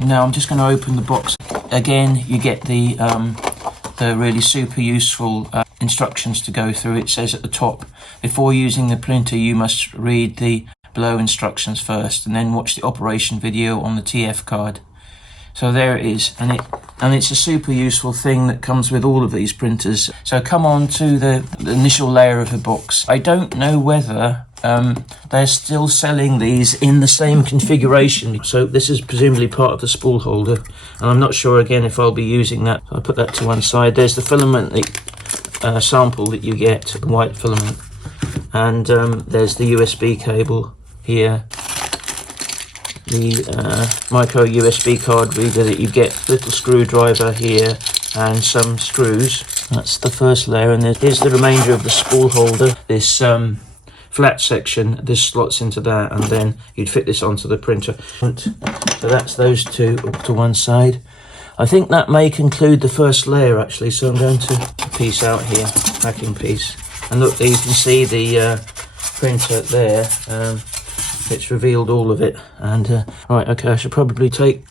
Now I'm just going to open the box. Again, you get the really super useful instructions to go through. It says at the top, before using the printer you must read the below instructions first and then watch the operation video on the TF card. So there it is, and it's a super useful thing that comes with all of these printers. So come on to the initial layer of the box. I don't know whether they're still selling these in the same configuration. So this is presumably part of the spool holder, and I'm not sure again if I'll be using that. I'll put that to one side. There's the filament sample that you get, the white filament, and there's the USB cable here. The micro USB card reader that you get, little screwdriver here and some screws. That's the first layer, and here's the remainder of the spool holder. This flat section, this slots into that, and then you'd fit this onto the printer. So that's those two up to one side. I think that may conclude the first layer actually, so I'm going to piece out here, packing piece. And look, there you can see the printer there. It's revealed all of it, and right, okay, I should probably take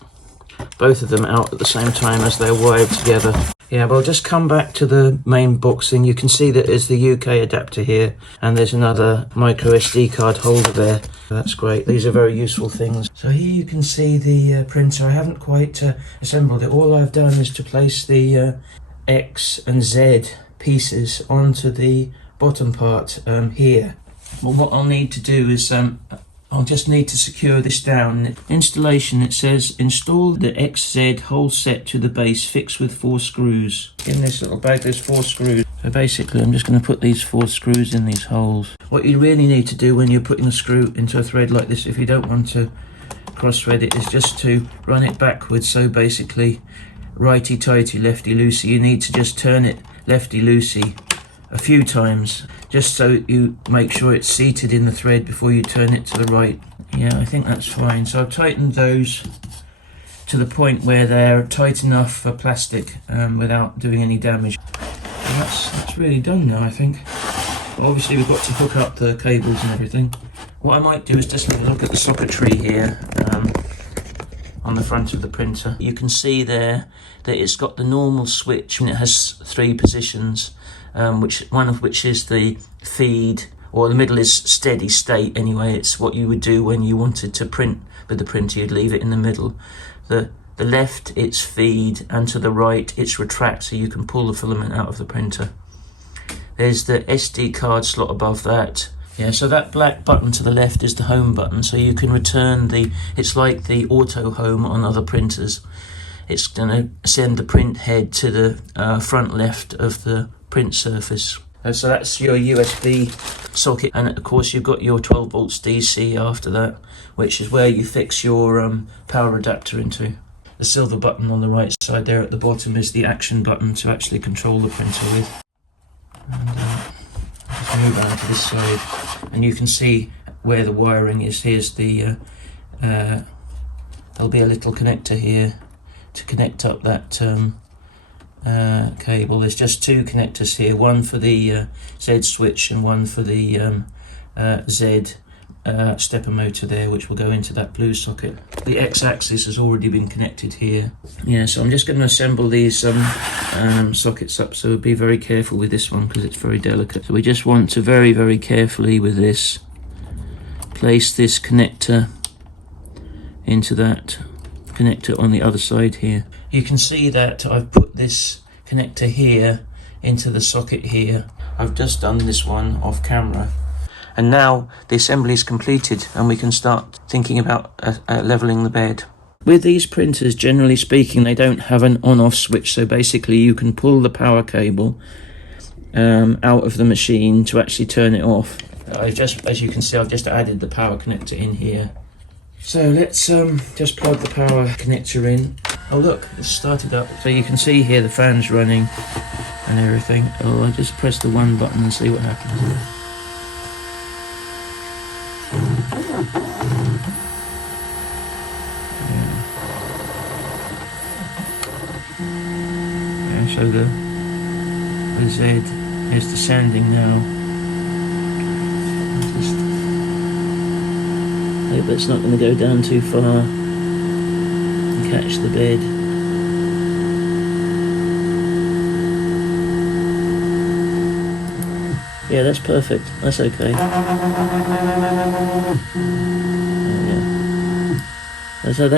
both of them out at the same time as they're wired together. Yeah, but I'll just come back to the main box thing. You can see that there's the UK adapter here, and there's another micro SD card holder there. That's great. These are very useful things. So here you can see the printer. I haven't quite assembled it. All I've done is to place the X and Z pieces onto the bottom part here. Well, what I'll need to do is I'll just need to secure this down. Installation, it says install the XZ whole set to the base fixed with 4 screws. In this little bag there's 4 screws. So basically I'm just going to put these 4 screws in these holes. What you really need to do when you're putting a screw into a thread like this, if you don't want to cross thread it, is just to run it backwards. So basically righty tighty lefty loosey. You need to just turn it lefty loosey a few times, just so you make sure it's seated in the thread before you turn it to the right. Yeah, I think that's fine. So I've tightened those to the point where they're tight enough for plastic without doing any damage. And that's really done now, I think. But obviously we've got to hook up the cables and everything. What I might do is just have a look at the socketry here on the front of the printer. You can see there that it's got the normal switch, and it has 3 positions. One of which is the feed, or the middle is steady state anyway. It's what you would do when you wanted to print with the printer. You'd leave it in the middle. The left, it's feed, and to the right it's retract, so you can pull the filament out of the printer. There's the SD card slot above that. Yeah, so that black button to the left is the home button, so you can return it's like the auto home on other printers. It's going to send the print head to the front left of the print surface. So that's your USB socket, and of course you've got your 12 volts DC after that, which is where you fix your power adapter into. The silver button on the right side there at the bottom is the action button to actually control the printer with. And just move on to this side, and you can see where the wiring is. Here's the there'll be a little connector here to connect up that cable. There's just 2 connectors here, one for the Z switch and one for the Z stepper motor there, which will go into that blue socket. The X-axis has already been connected here. Yeah, so I'm just going to assemble these sockets up, so be very careful with this one because it's very delicate. So we just want to very, very carefully with this place this connector into that connector on the other side here. You can see that I've put this connector here into the socket here. I've just done this one off camera, and now the assembly is completed and we can start thinking about leveling the bed. With these printers, generally speaking, they don't have an on-off switch, so basically you can pull the power cable out of the machine to actually turn it off. As you can see, I've just added the power connector in here. So let's just plug the power connector in. Oh look, it's started up. So you can see here the fan's running and everything. Oh, I'll just press the 1 button and see what happens. Yeah, so the Z is the sanding now. Hope that's not going to go down too far and catch the bed. Yeah, that's perfect. That's okay. So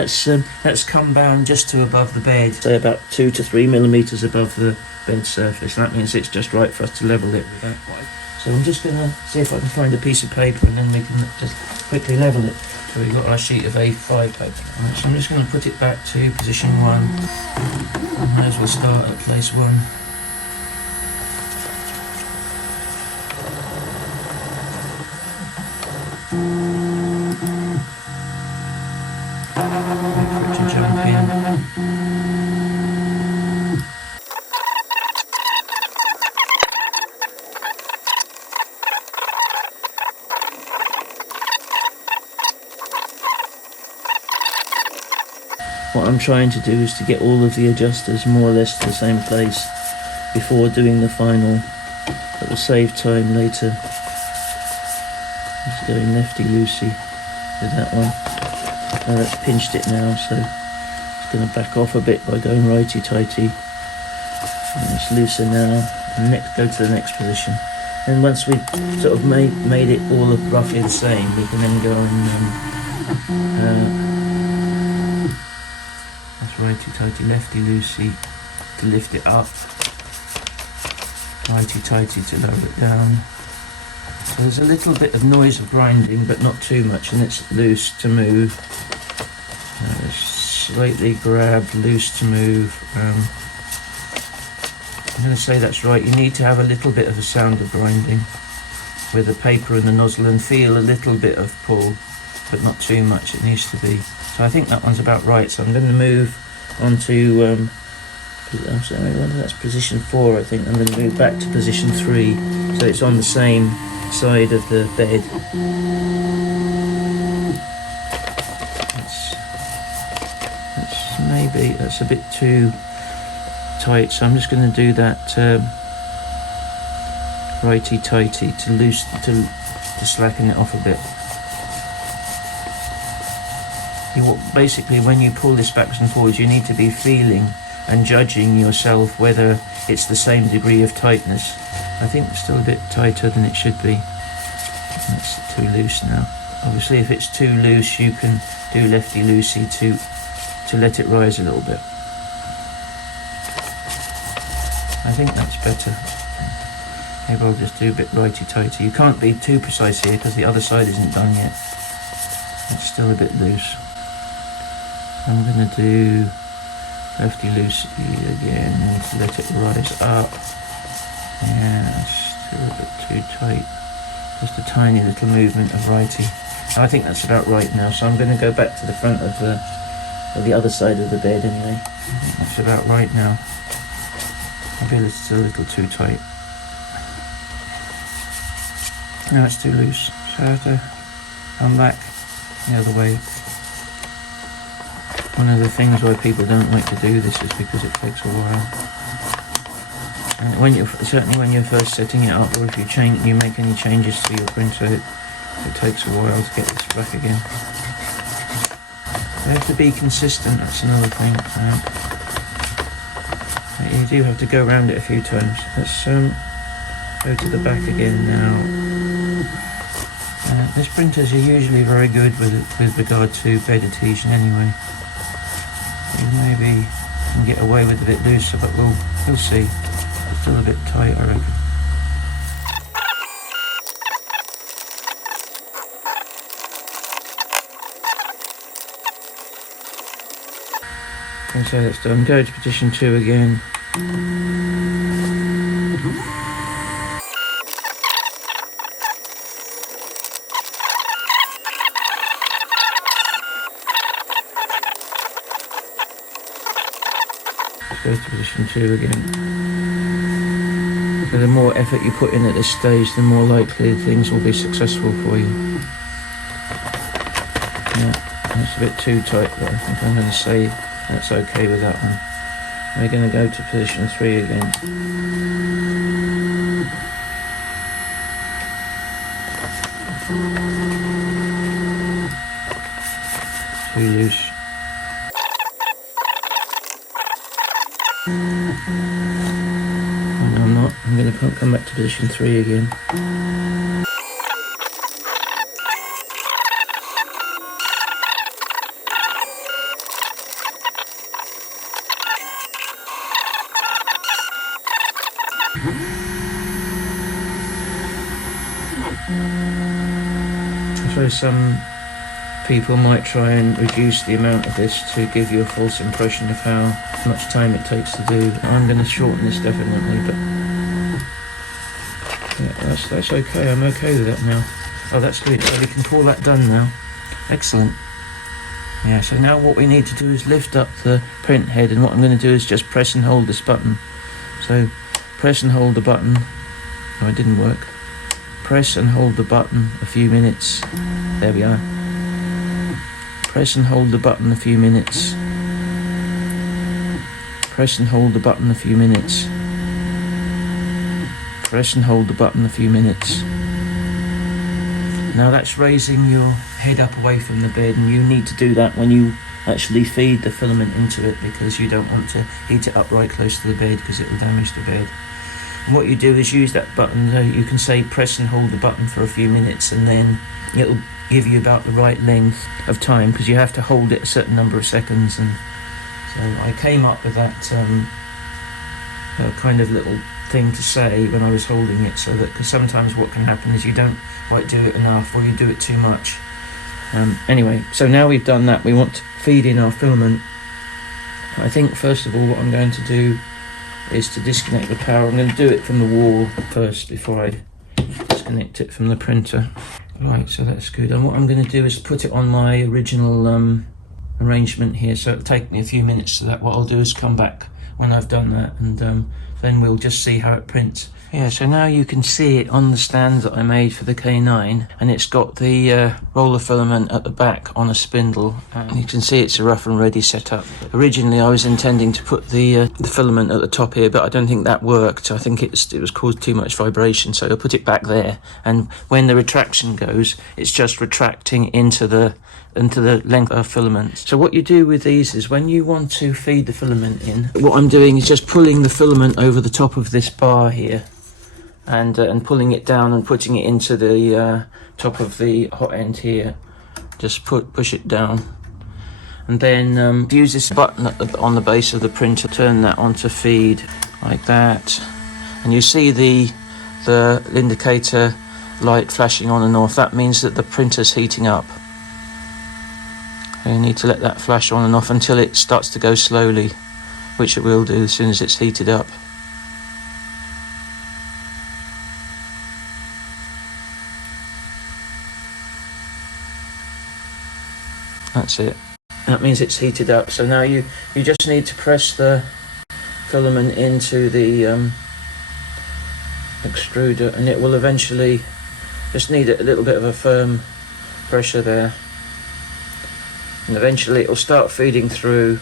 that's come down just to above the bed, say about 2 to 3 millimeters above the bed surface. That means it's just right for us to level it with that. So I'm just going to see if I can find a piece of paper and then we can just quickly level it. So we've got our sheet of A5 paper. Right, so I'm just going to put it back to position 1. I might as well start at place 1. What I'm trying to do is to get all of the adjusters more or less to the same place before doing the final. That will save time later. Just going lefty-loosey with that one. Now that's pinched it now, so it's going to back off a bit by going righty-tighty. And it's looser now. And next, go to the next position. And once we've sort of made it all roughly the same, we can then go and righty-tighty, lefty-loosey to lift it up, righty-tighty to lower it down. So there's a little bit of noise of grinding, but not too much, and it's loose to move. Slightly grabbed, loose to move. I'm going to say that's right. You need to have a little bit of a sound of grinding with the paper and the nozzle and feel a little bit of pull, but not too much. It needs to be. So I think that one's about right. So I'm going to move onto, I'm sorry, that's position 4, I think. I'm going to move back to position 3, so it's on the same side of the bed. That's a bit too tight, so I'm just going to do that righty-tighty to slacken it off a bit. Basically, when you pull this backwards and forwards, you need to be feeling and judging yourself whether it's the same degree of tightness. I think it's still a bit tighter than it should be. It's too loose now. Obviously, if it's too loose, you can do lefty-loosey to let it rise a little bit. I think that's better. Maybe I'll just do a bit righty-tighty. You can't be too precise here because the other side isn't done yet. It's still a bit loose. I'm going to do lefty-loosey again and let it rise up. Yeah, it's still a bit too tight. Just a tiny little movement of righty. I think that's about right now, so I'm going to go back to the front of the other side of the bed anyway. I think that's about right now. Maybe it's a little too tight. No, it's too loose. So I have to come back the other way. One of the things why people don't like to do this is because it takes a while. And certainly when you're first setting it up, or if you make any changes to your printer, it takes a while to get this back again. You have to be consistent, that's another thing. You do have to go around it a few times. Let's go to the back again now. These printers are usually very good with regard to bed adhesion anyway. You maybe can get away with a bit looser, but we'll see. It's still a bit tight, I reckon. Okay, so that's done. Go to position 2 again. Go to position 2 again. So the more effort you put in at this stage, the more likely things will be successful for you. Yeah, that's a bit too tight, but I think I'm going to say that's okay with that one. We're going to go to position 3 again. screw loose. No, I'm not. I'm going to come back to position 3 again. So some people might try and reduce the amount of this to give you a false impression of how much time it takes to do. I'm going to shorten this definitely, but yeah, that's okay. I'm okay with that now. Oh, that's good. So we can call that done now. Excellent. Yeah, so now what we need to do is lift up the print head, and what I'm going to do is just press and hold this button. So press and hold the button. Oh, it didn't work. Press and hold the button a few minutes. There we are. Press and hold the button a few minutes. Press and hold the button a few minutes. Press and hold the button a few minutes. Now that's raising your head up away from the bed, and you need to do that when you actually feed the filament into it, because you don't want to heat it up right close to the bed because it will damage the bed. And what you do is use that button, you can say press and hold the button for a few minutes, and then it'll give you about the right length of time, because you have to hold it a certain number of seconds. And so I came up with that kind of little thing to say when I was holding it, so that, because sometimes what can happen is you don't quite do it enough, or you do it too much. Anyway, so now we've done that, we want to feed in our filament. I think first of all what I'm going to do is to disconnect the power. I'm going to do it from the wall first before I disconnect it from the printer. Right, so that's good. And what I'm going to do is put it on my original arrangement here, so it'll take me a few minutes to that. What I'll do is come back when I've done that, and then we'll just see how it prints. Yeah, so now you can see it on the stand that I made for the K9, and it's got the roller filament at the back on a spindle, and you can see it's a rough and ready setup. Originally I was intending to put the filament at the top here, but I don't think that worked. I think it was caused too much vibration, so I'll put it back there, and when the retraction goes, it's just retracting into the length of filament. So what you do with these is, when you want to feed the filament in, what I'm doing is just pulling the filament over the top of this bar here, and pulling it down and putting it into the top of the hot end here. Just push it down, and then use this button on the base of the printer, turn that on to feed like that, and you see the indicator light flashing on and off. That means that the printer's heating up. You need to let that flash on and off until it starts to go slowly, which it will do as soon as it's heated up. That's it. That means it's heated up. So now you just need to press the filament into the extruder, and it will eventually just need a little bit of a firm pressure there, and eventually it will start feeding through.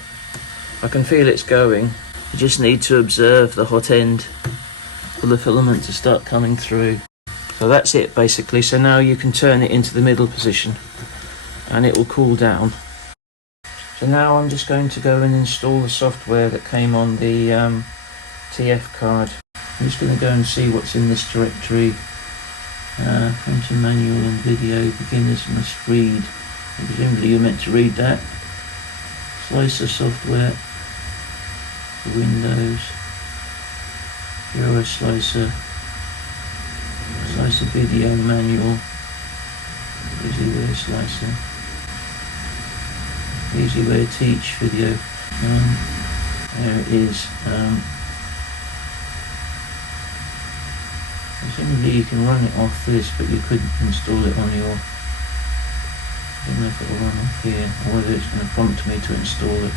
I can feel it's going. You just need to observe the hot end for the filament to start coming through. So that's it basically. So now you can turn it into the middle position, and it will cool down. So now I'm just going to go and install the software that came on the TF card. I'm just going to go and see what's in this directory. Printer manual and video, beginners must read. And presumably you're meant to read that. Slicer software for Windows. Cura slicer. Slicer video manual. EasyWare slicer. EasyWare teach video. There it is. Presumably you can run it off this, but you couldn't install it on your... I don't know if it will run off here, or whether it's going to prompt me to install it.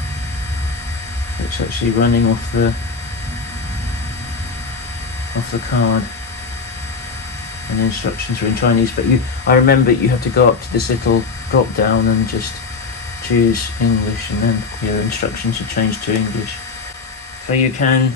It's actually running off the card, and the instructions are in Chinese. But I remember you have to go up to this little drop down and just choose English, and then your instructions are changed to English. So you can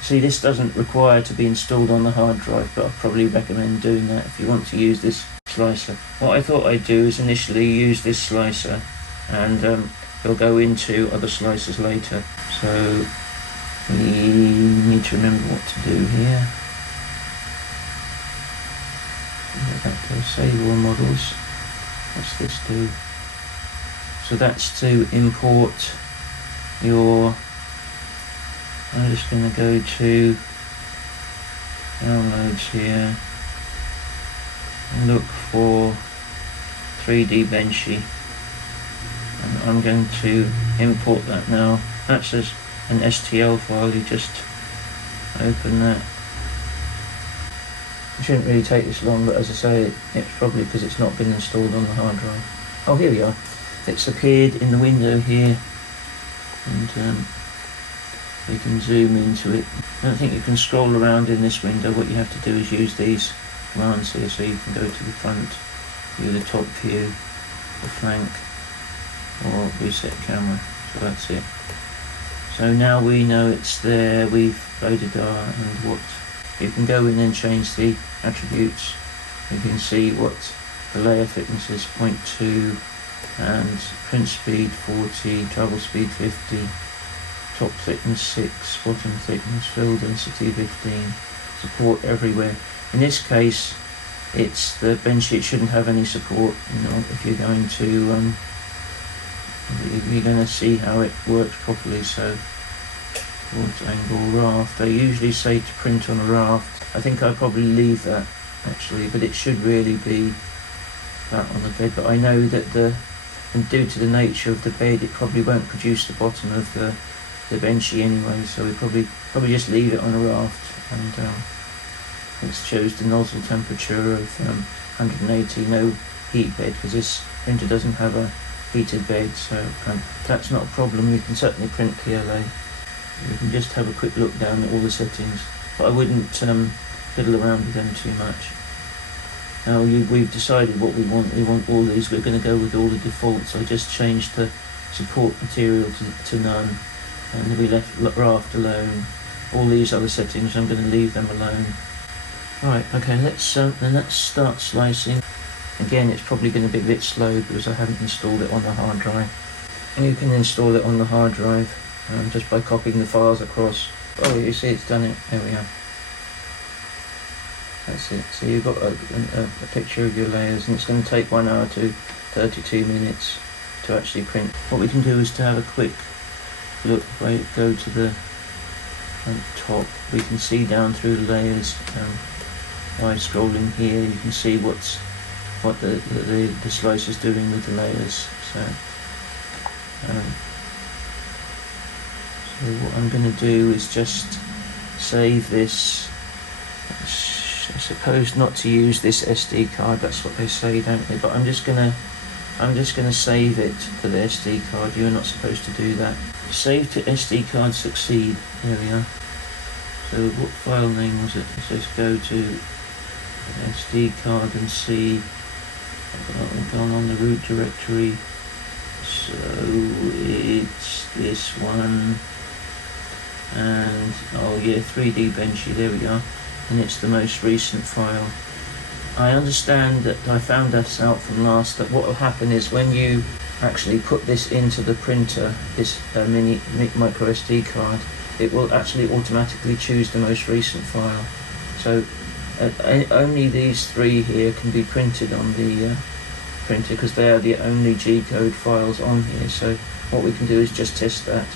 see this doesn't require to be installed on the hard drive, but I'd probably recommend doing that if you want to use this slicer. What I thought I'd do is initially use this slicer and we'll go into other slices later. So we need to remember what to do here. Back to save all models. What's this do? So that's to import your, I'm just going to go to downloads here and look for 3D Benchy, and I'm going to import that now. That's as an STL file. You just open that. It shouldn't really take this long, but as I say, it's probably because it's not been installed on the hard drive. Oh, here we are. It's appeared in the window here, and we can zoom into it. I don't think you can scroll around in this window. What you have to do is use these commands here, so you can go to the front view, the top view, the flank, or reset camera. So that's it. So now we know it's there. We've loaded our, and what you can go in and change the attributes. You can see what the layer thickness is, 0.2, and print speed 40, travel speed 50, top thickness 6, bottom thickness, fill density 15, support everywhere. In this case, it's the Benchy. It shouldn't have any support. You know, if you're going to, you're going to see how it works properly. So, towards angle raft. I usually say to print on a raft. I think I'll probably leave that actually, but it should really be flat on the bed. But I know that and due to the nature of the bed, it probably won't produce the bottom of the Benchy anyway. So we probably just leave it on a raft, and it shows the nozzle temperature of 180, no heat bed, because this printer doesn't have a heated bed. So that's not a problem. You can certainly print PLA. You can just have a quick look down at all the settings, but I wouldn't fiddle around with them too much. Now we've decided what we want. We want all these. We're going to go with all the defaults. I just changed the support material to none, and we left raft alone. All these other settings, I'm going to leave them alone. Right, okay, let's start slicing. Again, it's probably going to be a bit slow because I haven't installed it on the hard drive. And you can install it on the hard drive just by copying the files across. Oh, you see it's done it. There we are. That's it. So you've got a picture of your layers, and it's going to take 1 hour to 32 minutes to actually print. What we can do is to have a quick look. Go to the top. We can see down through the layers. By scrolling here, you can see what the slice is doing with the layers. So what I'm going to do is just save this. I suppose not to use this SD card. That's what they say, don't they? But I'm just gonna save it to the SD card. You're not supposed to do that. Save to SD card, succeed. There we are. So what file name was it? It says go to SD card and see. I've gone on the root directory. So it's this one. And oh yeah, 3D Benchy, there we are, and it's the most recent file. I understand that I found this out from last, that what will happen is when you actually put this into the printer, this mini micro SD card, it will actually automatically choose the most recent file. So only these three here can be printed on the printer because they are the only G-code files on here. So what we can do is just test that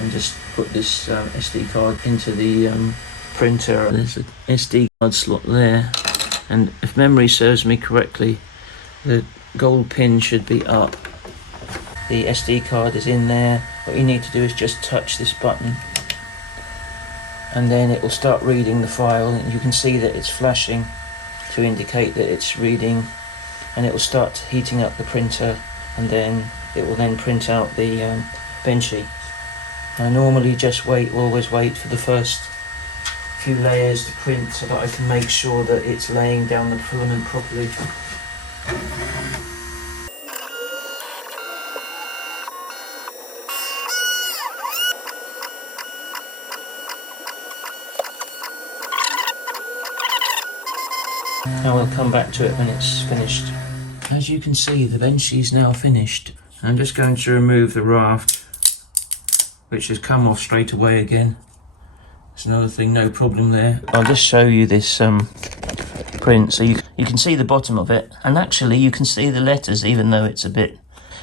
and just put this SD card into the printer. There's an SD card slot there, and if memory serves me correctly, the gold pin should be up. The SD card is in there. What you need to do is just touch this button, and then it will start reading the file, and you can see that it's flashing to indicate that it's reading, and it will start heating up the printer, and then it will then print out the Benchy. I normally just always wait for the first few layers to print so that I can make sure that it's laying down the filament properly. Now we'll come back to it when it's finished. As you can see, the Benchy is now finished. I'm just going to remove the raft, which has come off straight away again. That's another thing, no problem there. I'll just show you this print, so you can see the bottom of it, and actually you can see the letters, even though it's a bit,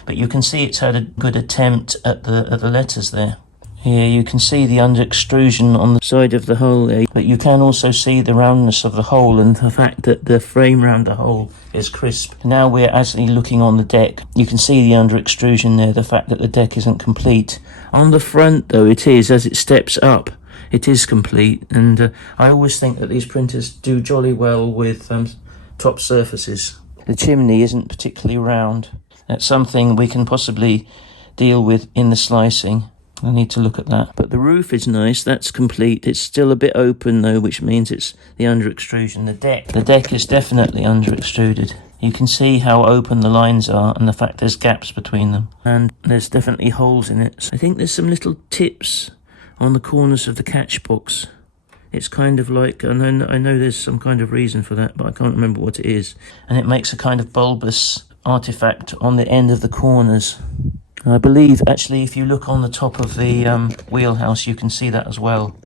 but you can see it's had a good attempt at the letters there. Here you can see the under extrusion on the side of the hole there, but you can also see the roundness of the hole and the fact that the frame around the hole is crisp. Now we're actually looking on the deck. You can see the under extrusion there, the fact that the deck isn't complete. On the front though, it is, as it steps up, it is complete, and I always think that these printers do jolly well with top surfaces. The chimney isn't particularly round. That's something we can possibly deal with in the slicing. I need to look at that. But the roof is nice, that's complete. It's still a bit open though, which means it's the under extrusion. The deck is definitely under extruded. You can see how open the lines are and the fact there's gaps between them. And there's definitely holes in it. So I think there's some little tips on the corners of the catch box. It's kind of like, and I know there's some kind of reason for that, but I can't remember what it is. And it makes a kind of bulbous artifact on the end of the corners. I believe, actually, if you look on the top of the wheelhouse, you can see that as well.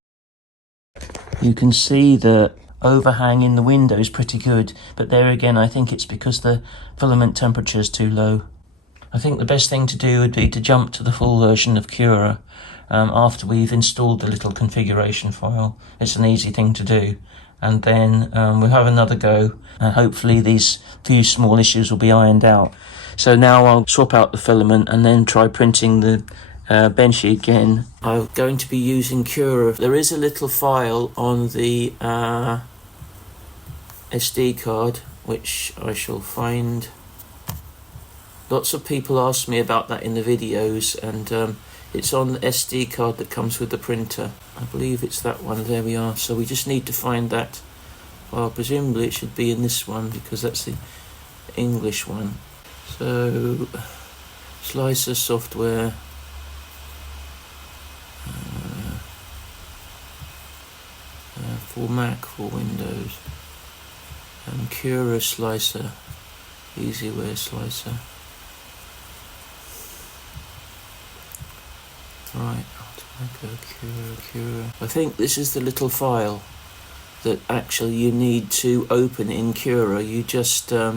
You can see the overhang in the window is pretty good, but there again, I think it's because the filament temperature is too low. I think the best thing to do would be to jump to the full version of Cura after we've installed the little configuration file. It's an easy thing to do. And then we'll have another go, and hopefully these few small issues will be ironed out. So now I'll swap out the filament and then try printing the benchy again. I'm going to be using Cura. There is a little file on the SD card, which I shall find. Lots of people ask me about that in the videos, and it's on the SD card that comes with the printer. I believe it's that one. There we are. So we just need to find that. Well, presumably it should be in this one because that's the English one. So, slicer software. For Mac, for Windows. And Cura slicer. EasyWare slicer. Right, Cura. I think this is the little file that actually you need to open in Cura. You just, I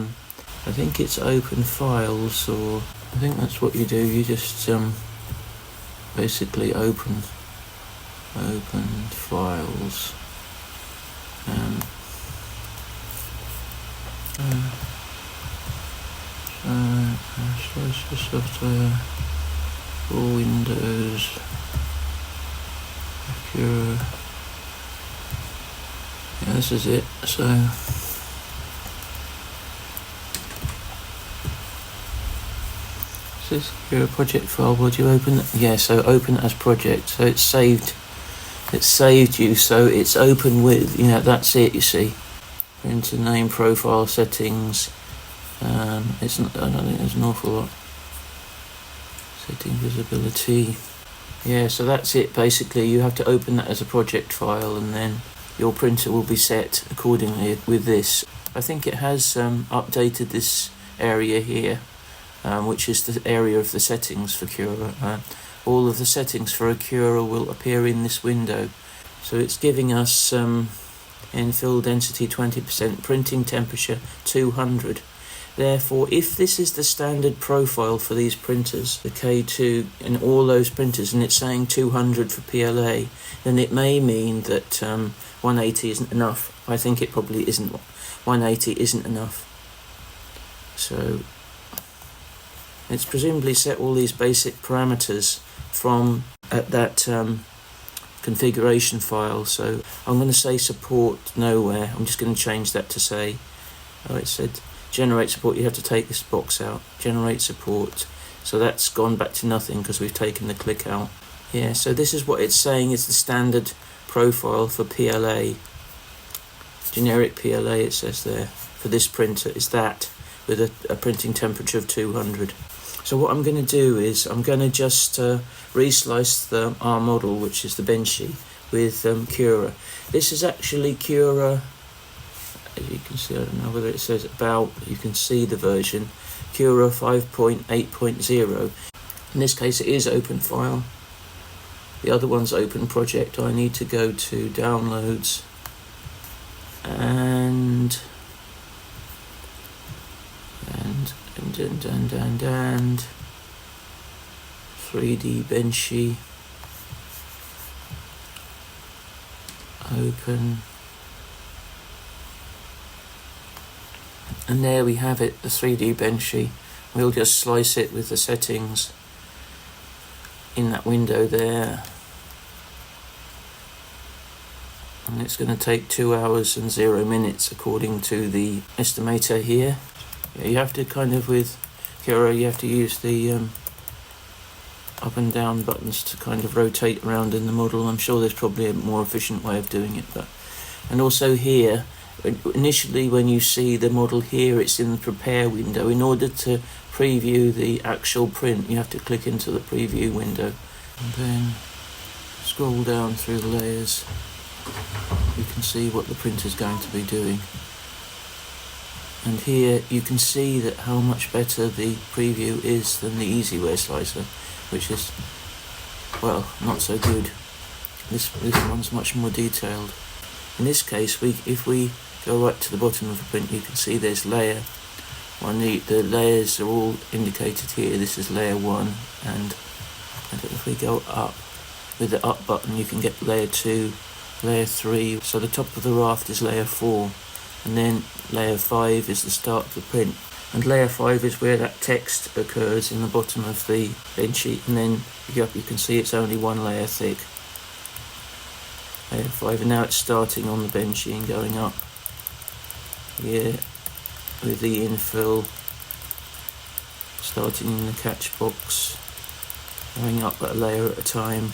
think it's open files, or I think that's what you do. You just basically open files. Slicer software. For Windows, Cura. Yeah, this is it. So this is Cura project file. Would you open it? Yeah, so open as project. So it's saved. It's saved you. So it's open with. That's it. You see, printer name, profile settings. It's not. I don't think there's an awful lot. Setting visibility. Yeah, so that's it basically. You have to open that as a project file, and then your printer will be set accordingly with this. I think it has updated this area here, which is the area of the settings for Cura. All of the settings for a Cura will appear in this window. So it's giving us infill density 20%, printing temperature 200. Therefore, if this is the standard profile for these printers, the K2 and all those printers, and it's saying 200 for PLA, then it may mean that 180 isn't enough. I think it probably isn't. 180 isn't enough. So it's presumably set all these basic parameters from at that configuration file. So I'm going to say support nowhere. I'm just going to change that to say, it said generate support. You have to take this box out. Generate support. So that's gone back to nothing because we've taken the click out. Yeah, so this is what it's saying is the standard profile for PLA. Generic PLA, it says there, for this printer is that with a printing temperature of 200. So what I'm going to do is I'm going to just reslice our model, which is the benchy, with Cura. This is actually Cura. As you can see, I don't know whether it says about, you can see the version. Cura 5.8.0. In this case it is open file. The other one's open project. I need to go to downloads and 3D Benchy, open, and there we have it, the 3D Benchy. We'll just slice it with the settings in that window there, and it's going to take 2 hours and 0 minutes according to the estimator here. You have to kind of, with Cura, you have to use the up and down buttons to kind of rotate around in the model. I'm sure there's probably a more efficient way of doing it, but, and also here, initially when you see the model here, it's in the prepare window. In order to preview the actual print, you have to click into the preview window and then scroll down through the layers. You can see what the print is going to be doing. And here you can see that how much better the preview is than the EasyWare slicer, which is, well, not so good. This one's much more detailed. In this case, if we go right to the bottom of the print, you can see there's layer one. The layers are all indicated here. This is layer 1, and if we go up with the up button, you can get layer 2, layer 3. So the top of the raft is layer 4, and then layer 5 is the start of the print. And layer 5 is where that text occurs in the bottom of the bench sheet, and then if you go up, you can see it's only 1 layer thick. Layer 5, and now it's starting on the bench sheet and going up here with the infill, starting in the catch box, going up a layer at a time.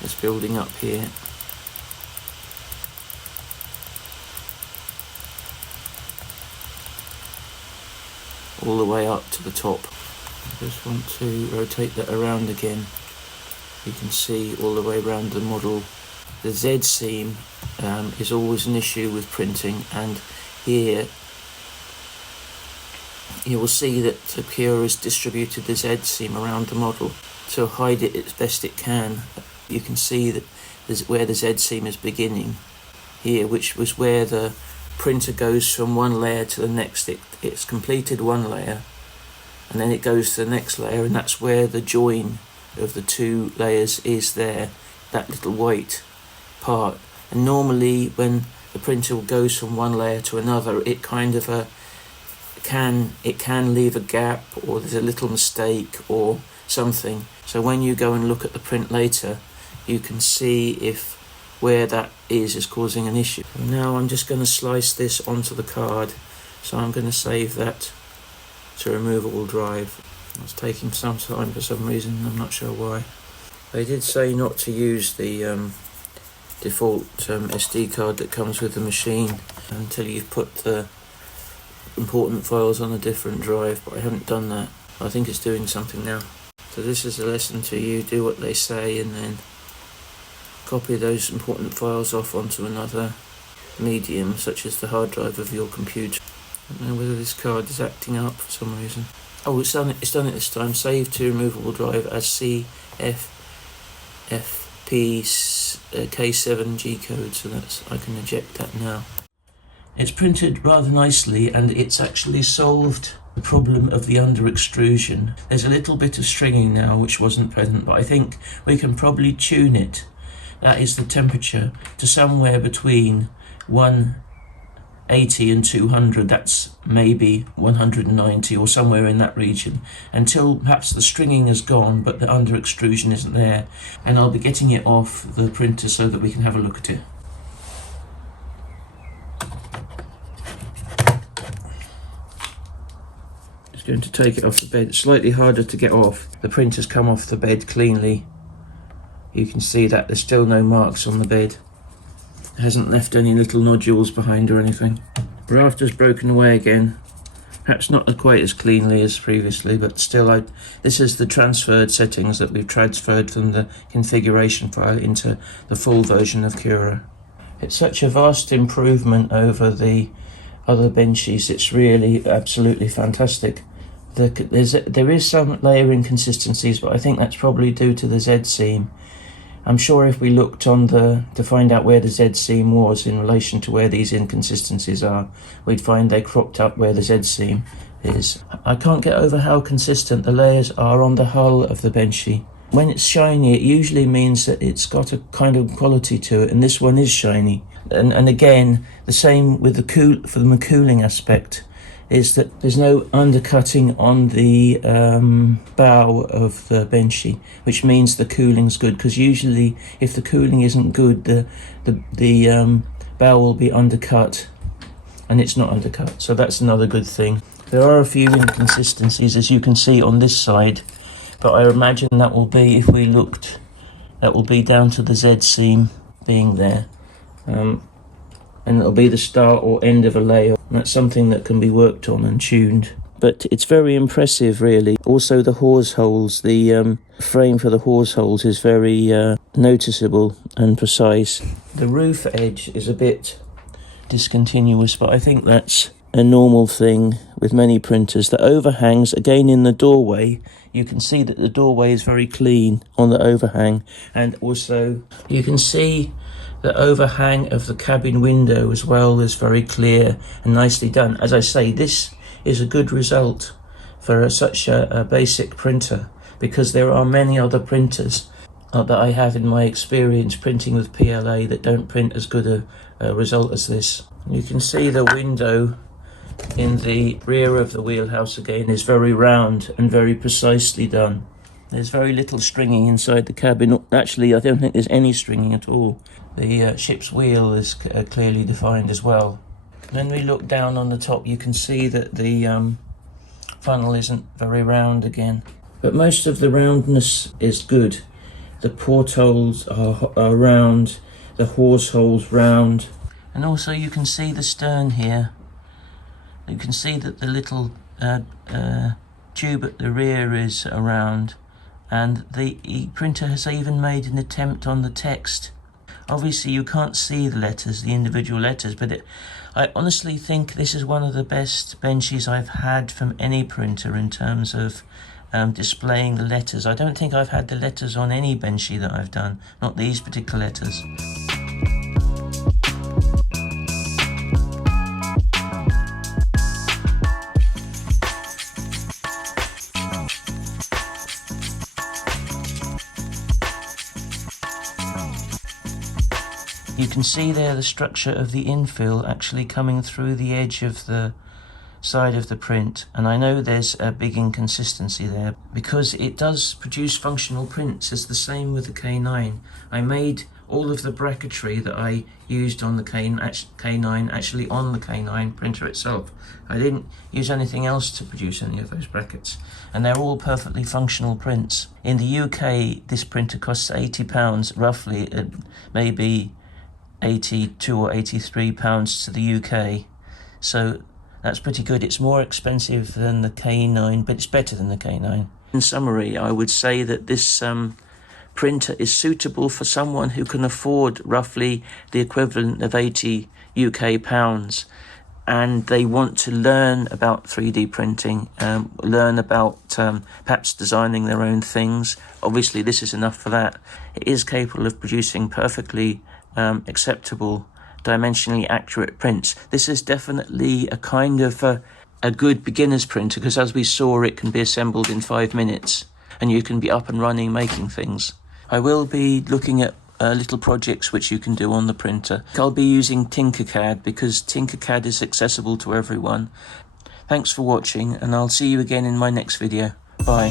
It's building up here. All the way up to the top. I just want to rotate that around again. You can see all the way around the model. The Z seam is always an issue with printing, and here you will see that Cura has distributed the Z seam around the model to hide it as best it can. You can see that where the Z seam is beginning here, which was where the printer goes from one layer to the next. It's completed one layer and then it goes to the next layer, and that's where the join of the two layers is there, that little white part. And normally when the printer goes from one layer to another, it kind of can leave a gap, or there's a little mistake or something. So when you go and look at the print later, you can see if where that is causing an issue. Now I'm just going to slice this onto the card, so I'm going to save that to removable drive. It's taking some time for some reason, I'm not sure why. They did say not to use the default SD card that comes with the machine until you've put the important files on a different drive, but I haven't done that. I think it's doing something now. So this is a lesson to you: do what they say and then copy those important files off onto another medium, such as the hard drive of your computer. I don't know whether this card is acting up for some reason. Oh, it's done it this time. Save to removable drive as CFFP K7G code, so I can eject that now. It's printed rather nicely, and it's actually solved the problem of the under extrusion. There's a little bit of stringing now which wasn't present, but I think we can probably tune it. That is the temperature to somewhere between 180 and 200. That's maybe 190 or somewhere in that region, until perhaps the stringing is gone but the under extrusion isn't there. And I'll be getting it off the printer so that we can have a look at it. Just going to take it off the bed. It's slightly harder to get off. The printer's come off the bed cleanly. You can see that there's still no marks on the bed. It hasn't left any little nodules behind or anything. The rafter's broken away again. Perhaps not quite as cleanly as previously, but still, this is the transferred settings that we've transferred from the configuration file into the full version of Cura. It's such a vast improvement over the other benches. It's really absolutely fantastic. there is some layer inconsistencies, but I think that's probably due to the Z seam. I'm sure if we looked to find out where the Z seam was in relation to where these inconsistencies are, we'd find they cropped up where the Z seam is. I can't get over how consistent the layers are on the hull of the Benchy. When it's shiny, it usually means that it's got a kind of quality to it, and this one is shiny. And again, the same with from the cooling aspect, is that there's no undercutting on the bow of the Benchy, which means the cooling's good, because usually if the cooling isn't good, the bow will be undercut, and it's not undercut, so that's another good thing. There are a few inconsistencies, as you can see on this side, but I imagine that will be, if we looked, that will be down to the Z seam being there. And it'll be the start or end of a layer. That's something that can be worked on and tuned. But it's very impressive, really. Also the hawse holes, the frame for the hawse holes is very noticeable and precise. The roof edge is a bit discontinuous, but I think that's a normal thing with many printers. The overhangs, again in the doorway, you can see that the doorway is very clean on the overhang, and also you can see the overhang of the cabin window as well is very clear and nicely done. As I say, this is a good result for such a basic printer, because there are many other printers that I have in my experience printing with PLA that don't print as good a result as this. You can see the window in the rear of the wheelhouse again is very round and very precisely done. There's very little stringing inside the cabin. Actually, I don't think there's any stringing at all. The ship's wheel is clearly defined as well. When we look down on the top, you can see that the funnel isn't very round again. But most of the roundness is good. The portholes are round, the hawse holes round. And also you can see the stern here. You can see that the little tube at the rear is around, and the printer has even made an attempt on the text. Obviously you can't see the letters, the individual letters, but I honestly think this is one of the best Benchies I've had from any printer in terms of displaying the letters. I don't think I've had the letters on any Benchy that I've done, not these particular letters. You can see there the structure of the infill actually coming through the edge of the side of the print, and I know there's a big inconsistency there because it does produce functional prints. It's the same with the K9. I made all of the bracketry that I used on the K9 actually on the K9 printer itself. I didn't use anything else to produce any of those brackets, and they're all perfectly functional prints. In the UK, this printer costs £80 roughly, maybe 82 or 83 pounds to the UK, so that's pretty good. It's more expensive than the K9, but it's better than the K9. In summary, I would say that this printer is suitable for someone who can afford roughly the equivalent of 80 UK pounds, and they want to learn about 3D printing, learn about perhaps designing their own things. Obviously this is enough for that. It is capable of producing perfectly acceptable, dimensionally accurate prints. This is definitely a kind of a good beginner's printer, because as we saw, it can be assembled in 5 minutes and you can be up and running making things. I will be looking at little projects which you can do on the printer. I'll be using Tinkercad because Tinkercad is accessible to everyone. Thanks for watching, and I'll see you again in my next video. Bye.